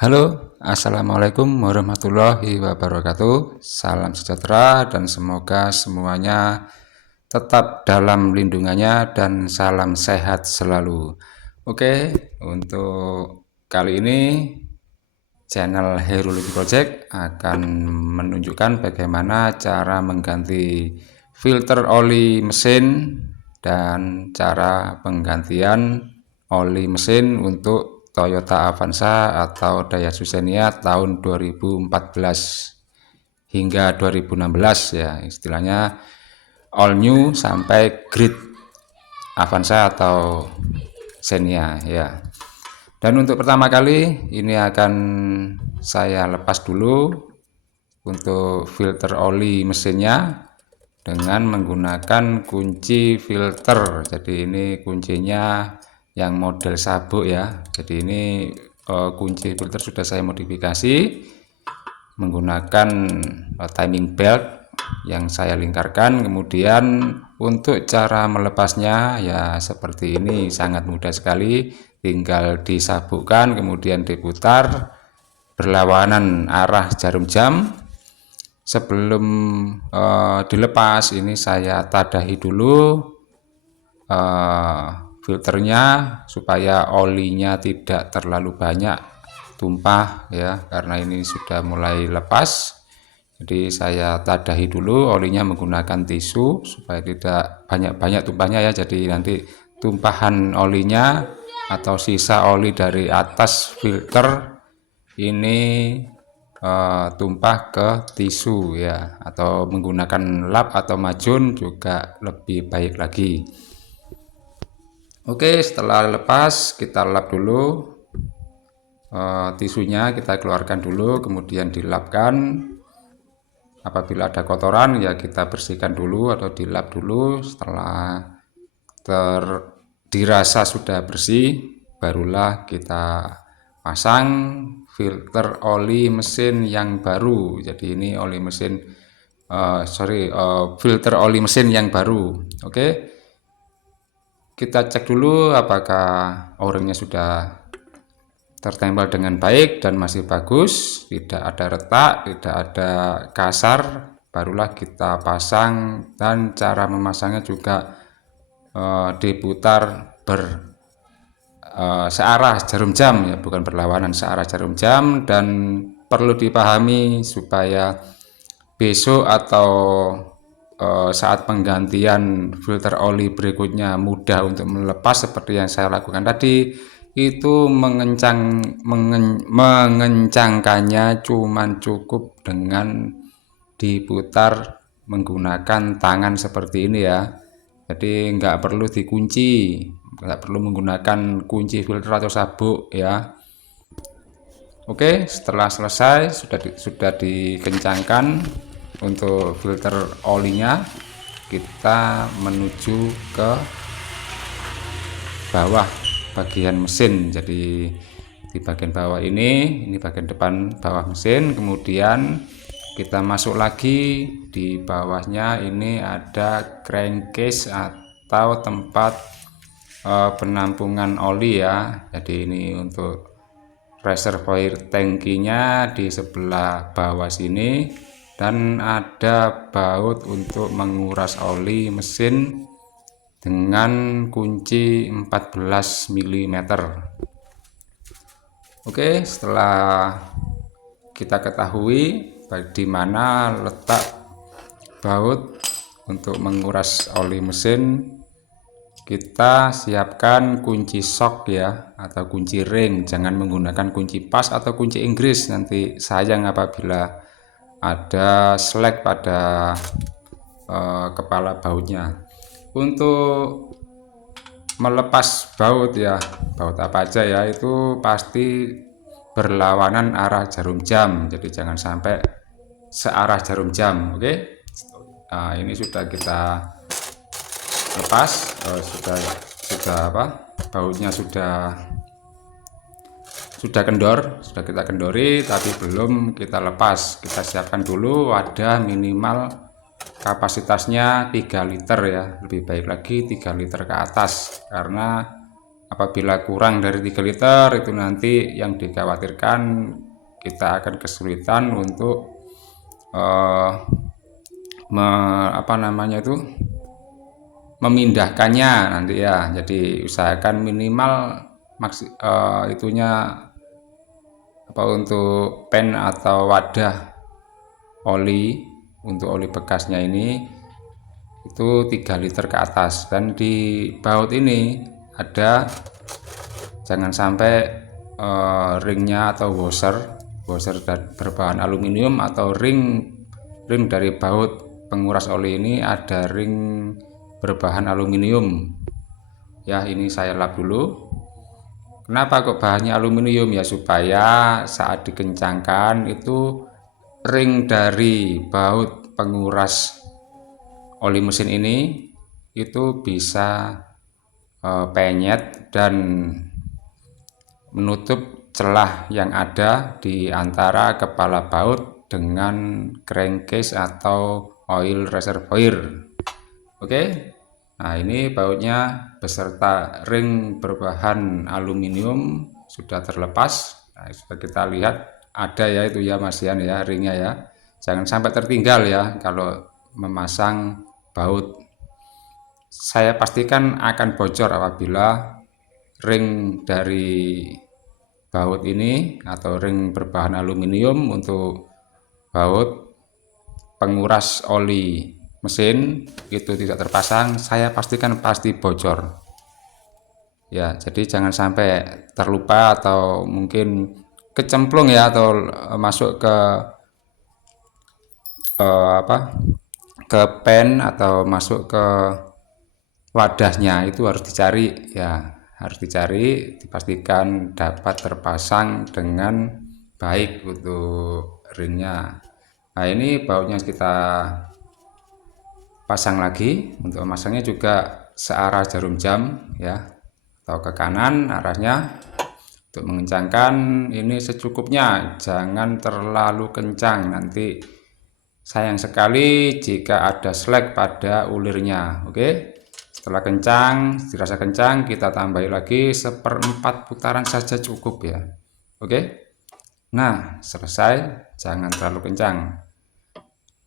Halo, assalamualaikum warahmatullahi wabarakatuh. Salam sejahtera dan semoga semuanya tetap dalam lindungannya dan salam sehat selalu. Oke, untuk kali ini channel Heruluti Project akan menunjukkan bagaimana cara mengganti filter oli mesin dan cara penggantian oli mesin untuk Toyota Avanza atau Daihatsu Xenia tahun 2014 hingga 2016 ya, istilahnya all new sampai grid Avanza atau Xenia ya. Dan untuk pertama kali ini akan saya lepas dulu untuk filter oli mesinnya dengan menggunakan kunci filter. Jadi ini kuncinya yang model sabuk ya. Jadi ini kunci filter sudah saya modifikasi menggunakan timing belt yang saya lingkarkan. Kemudian untuk cara melepasnya ya seperti ini, sangat mudah sekali, tinggal disabukkan kemudian diputar berlawanan arah jarum jam. Sebelum dilepas ini saya tadahi dulu filternya supaya olinya tidak terlalu banyak tumpah ya, karena ini sudah mulai lepas. Jadi saya tadahi dulu olinya menggunakan tisu supaya tidak banyak-banyak tumpahnya ya. Jadi nanti tumpahan olinya atau sisa oli dari atas filter ini tumpah ke tisu ya, atau menggunakan lap atau majun juga lebih baik lagi. Oke, setelah lepas kita lap dulu tisunya, kita keluarkan dulu kemudian dilapkan. Apabila ada kotoran ya kita bersihkan dulu atau dilap dulu. Setelah dirasa sudah bersih, barulah kita pasang filter oli mesin yang baru. Jadi ini oli mesin filter oli mesin yang baru. Oke, kita cek dulu apakah o-ringnya sudah tertempel dengan baik dan masih bagus, tidak ada retak, tidak ada kasar, barulah kita pasang. Dan cara memasangnya juga diputar searah jarum jam ya, bukan berlawanan, searah jarum jam. Dan perlu dipahami supaya besok atau saat penggantian filter oli berikutnya mudah untuk melepas seperti yang saya lakukan tadi, itu mengencangkannya cuman cukup dengan diputar menggunakan tangan seperti ini ya. Jadi nggak perlu dikunci, nggak perlu menggunakan kunci filter atau sabuk ya. Oke, setelah selesai sudah dikencangkan untuk filter olinya, kita menuju ke bawah bagian mesin. Jadi di bagian bawah ini bagian depan bawah mesin, kemudian kita masuk lagi. Di bawahnya ini ada crankcase atau tempat penampungan oli ya. Jadi ini untuk reservoir tangkinya di sebelah bawah sini, dan ada baut untuk menguras oli mesin dengan kunci 14 mm. Oke, setelah kita ketahui di mana letak baut untuk menguras oli mesin, kita siapkan kunci sok ya, atau kunci ring. Jangan menggunakan kunci pas atau kunci Inggris, nanti sayang apabila ada slack pada kepala bautnya. Untuk melepas baut ya, baut apa aja ya, itu pasti berlawanan arah jarum jam. Jadi jangan sampai searah jarum jam. Oke, nah, ini sudah kita lepas, bautnya sudah kendor, sudah kita kendori, tapi belum kita lepas. Kita siapkan dulu wadah minimal kapasitasnya 3 liter ya, lebih baik lagi 3 liter ke atas, karena apabila kurang dari 3 liter itu nanti yang dikhawatirkan kita akan kesulitan untuk memindahkannya nanti ya. Jadi usahakan minimal itunya untuk pen atau wadah oli untuk oli bekasnya ini itu 3 liter ke atas. Dan di baut ini ada, jangan sampai ringnya atau washer berbahan aluminium atau ring dari baut penguras oli ini ada ring berbahan aluminium ya. Ini saya lap dulu. Kenapa kok bahannya aluminium ya? Supaya saat dikencangkan itu ring dari baut penguras oli mesin ini itu bisa penyet dan menutup celah yang ada di antara kepala baut dengan crankcase atau oil reservoir. Oke. Nah, ini bautnya beserta ring berbahan aluminium sudah terlepas. Nah, sudah kita lihat ada ya itu ya Masian ya ringnya ya. Jangan sampai tertinggal ya kalau memasang baut. Saya pastikan akan bocor apabila ring dari baut ini atau ring berbahan aluminium untuk baut penguras oli mesin itu tidak terpasang. Saya pastikan pasti bocor ya. Jadi jangan sampai terlupa atau mungkin kecemplung ya, atau masuk ke ke pen atau masuk ke wadahnya, itu harus dicari ya, harus dicari, dipastikan dapat terpasang dengan baik untuk ringnya. Nah, ini bautnya kita pasang lagi. Untuk memasangnya juga searah jarum jam ya, atau ke kanan arahnya. Untuk mengencangkan ini secukupnya, jangan terlalu kencang, nanti sayang sekali jika ada slack pada ulirnya. Oke, setelah kencang, dirasa kencang, kita tambahi lagi 1/4 putaran saja cukup ya. Oke, nah selesai, jangan terlalu kencang.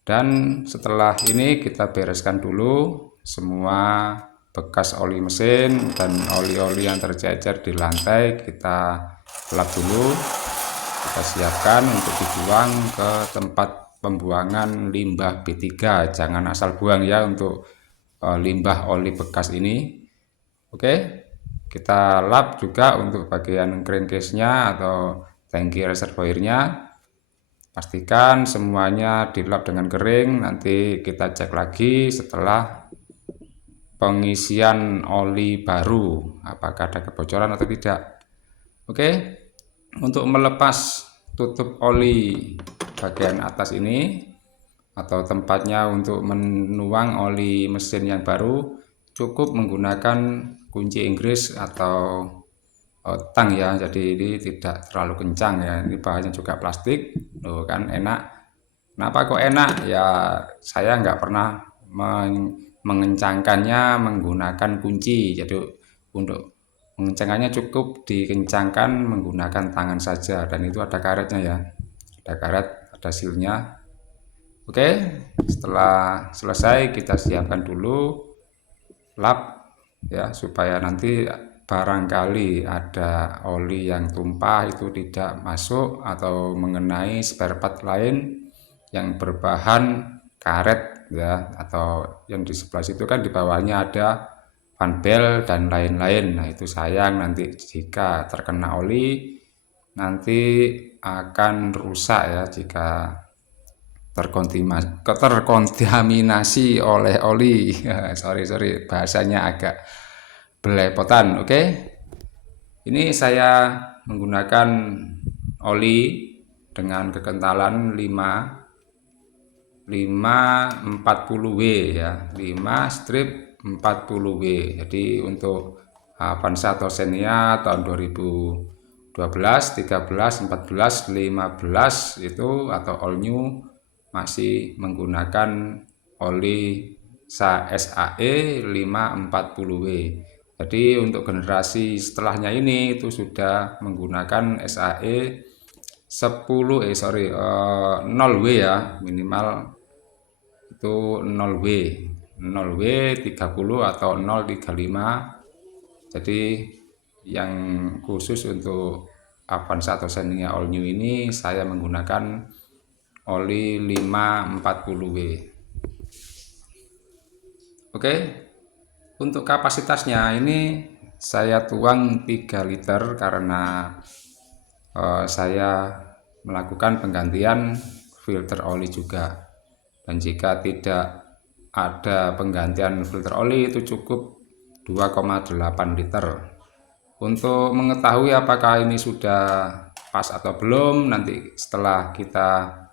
Dan setelah ini kita bereskan dulu semua bekas oli mesin dan oli-oli yang tercecer di lantai, kita lap dulu, kita siapkan untuk dibuang ke tempat pembuangan limbah B3. Jangan asal buang ya untuk limbah oli bekas ini. Oke, kita lap juga untuk bagian crankcase-nya atau tangki reservoirnya. Pastikan semuanya dilap dengan kering. Nanti kita cek lagi setelah pengisian oli baru apakah ada kebocoran atau tidak. Oke, untuk melepas tutup oli bagian atas ini atau tempatnya untuk menuang oli mesin yang baru, cukup menggunakan kunci Inggris atau tang ya. Jadi ini tidak terlalu kencang ya. Ini bahannya juga plastik. Loh, kan enak. Kenapa kok enak ya? Saya nggak pernah mengencangkannya menggunakan kunci. Jadi untuk mengencangkannya cukup dikencangkan menggunakan tangan saja, dan itu ada karetnya ya, ada karet, ada sealnya. Oke, setelah selesai kita siapkan dulu lap ya, supaya nanti barangkali ada oli yang tumpah itu tidak masuk atau mengenai spare part lain yang berbahan karet ya, atau yang di sebelah situ kan di bawahnya ada fan belt dan lain-lain. Nah, itu sayang nanti jika terkena oli, nanti akan rusak ya jika terkontaminasi oleh oli. sorry bahasanya agak belepotan. Oke, ini saya menggunakan oli dengan kekentalan 540W ya, 5 strip 40W. Jadi untuk Avanza atau Xenia tahun 2012, 13, 14, 15 itu atau all new masih menggunakan oli SAE 540W. Jadi untuk generasi setelahnya ini itu sudah menggunakan SAE 0W ya, minimal itu 0W 30 atau 035. Jadi yang khusus untuk Avanza atau Xenia All New ini saya menggunakan oli 540W. Oke, untuk kapasitasnya ini saya tuang 3 liter karena saya melakukan penggantian filter oli juga, dan jika tidak ada penggantian filter oli itu cukup 2,8 liter. Untuk mengetahui apakah ini sudah pas atau belum, nanti setelah kita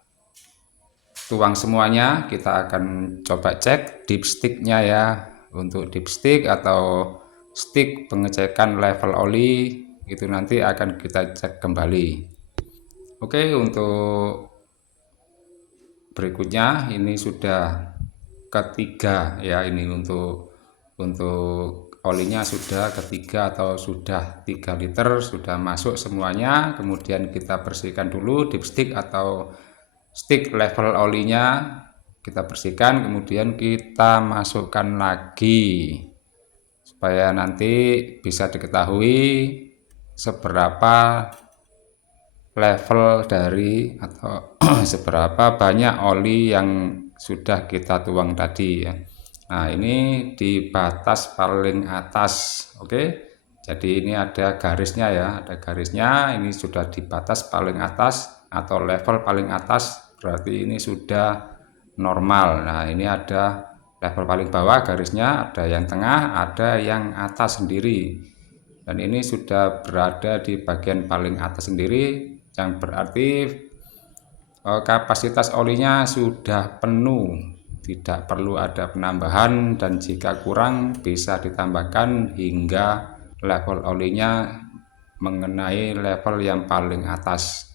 tuang semuanya kita akan coba cek dipsticknya ya. Untuk dipstick atau stick pengecekan level oli itu nanti akan kita cek kembali. Oke, untuk berikutnya ini sudah ketiga ya, ini untuk olinya sudah ketiga atau sudah 3 liter sudah masuk semuanya. Kemudian kita bersihkan dulu dipstick atau stick level olinya, kita bersihkan, kemudian kita masukkan lagi supaya nanti bisa diketahui seberapa level dari atau seberapa banyak oli yang sudah kita tuang tadi ya. Nah, ini di batas paling atas. Oke, jadi ini ada garisnya ya, ada garisnya. Ini sudah di batas paling atas atau level paling atas, berarti ini sudah normal. Nah, ini ada level paling bawah garisnya, ada yang tengah, ada yang atas sendiri, dan ini sudah berada di bagian paling atas sendiri, yang berarti kapasitas olinya sudah penuh, tidak perlu ada penambahan, dan jika kurang bisa ditambahkan hingga level olinya mengenai level yang paling atas.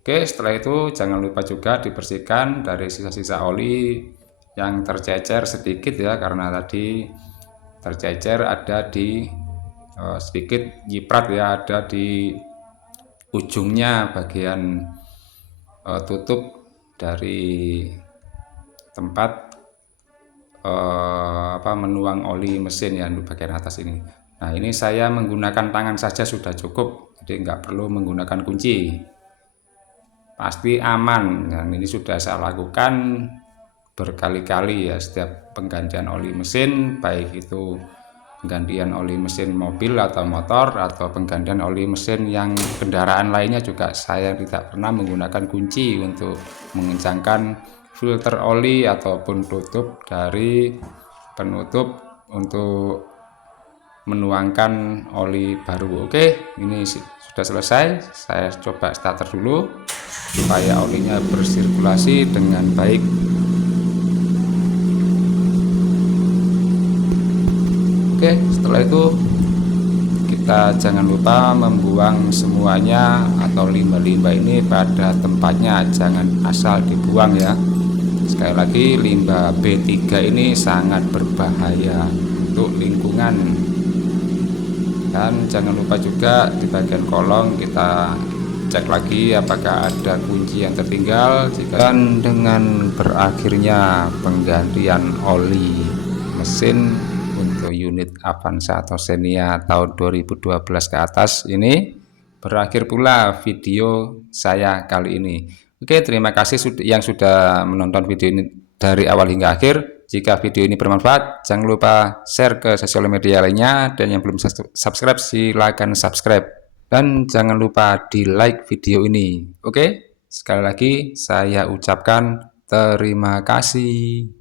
Oke, setelah itu jangan lupa juga dibersihkan dari sisa-sisa oli yang tercecer sedikit ya, karena tadi tercecer ada di sedikit nyiprat ya, ada di ujungnya bagian tutup dari tempat menuang oli mesin ya, di bagian atas ini. Nah, ini saya menggunakan tangan saja sudah cukup, jadi nggak perlu menggunakan kunci, pasti aman. Dan ini sudah saya lakukan berkali-kali ya, setiap penggantian oli mesin, baik itu penggantian oli mesin mobil atau motor atau penggantian oli mesin yang kendaraan lainnya juga saya tidak pernah menggunakan kunci untuk mengencangkan filter oli ataupun tutup dari penutup untuk menuangkan oli baru. Oke, ini sudah selesai. Saya coba starter dulu supaya olinya bersirkulasi dengan baik. Oke, setelah itu kita jangan lupa membuang semuanya atau limbah-limbah ini pada tempatnya, jangan asal dibuang ya. Sekali lagi, limbah B3 ini sangat berbahaya untuk lingkungan. Dan jangan lupa juga di bagian kolong kita cek lagi apakah ada kunci yang tertinggal. Dan dengan berakhirnya penggantian oli mesin untuk unit Avanza atau Xenia tahun 2012 ke atas ini, berakhir pula video saya kali ini. Oke, terima kasih yang sudah menonton video ini dari awal hingga akhir. Jika video ini bermanfaat, jangan lupa share ke sosial media lainnya, dan yang belum subscribe silakan subscribe, dan jangan lupa di like video ini. Oke, sekali lagi saya ucapkan terima kasih.